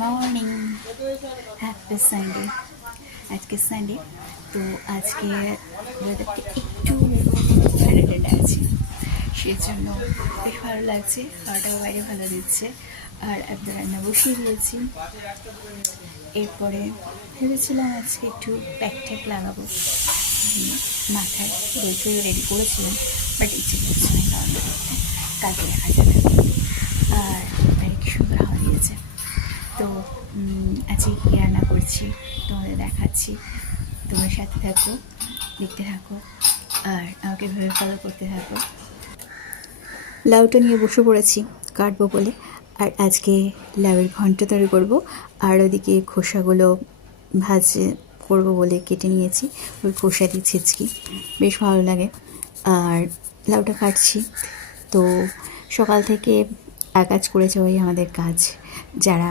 Morning, happy Sunday. আজকে Sunday, তো আজকে ওয়েদারটা একটু ঠান্ডা ঠান্ডা আছে, সেজন্য বেশ ভালো লাগছে। হাওয়াটাও বাইরে ভালো দিচ্ছে, আর একদম রান্না বসিয়ে দিয়েছি। এরপরে ভেবেছিলাম আজকে একটু প্যাক ট্যাক লাগাবো মাথায়, দই রেডি করেছিলাম, বাট ইচ্ছে করছে না, কারণ কালকে দেখা যাবে। আর বাইরে কি সুন্দর হাওয়া দিয়েছে। তো আজকে কী রান্না করছি তোমাদের দেখাচ্ছি, তোমরা সাথে থাকো, দেখতে থাকো, আর আমাকে ভেবে ফলো করতে থাকো। লাউটা নিয়ে বসে পড়েছি কাটবো বলে, আর আজকে লাউয়ের ঘন্ট তৈরি করবো, আর ওদিকে খোসাগুলো ভাজে করবো বলে কেটে নিয়েছি। ওই খোসা দিয়ে ছিচকি বেশ ভালো লাগে। আর লাউটা কাটছি, তো সকাল থেকে কাজ করে যাওয়াই আমাদের কাজ। যারা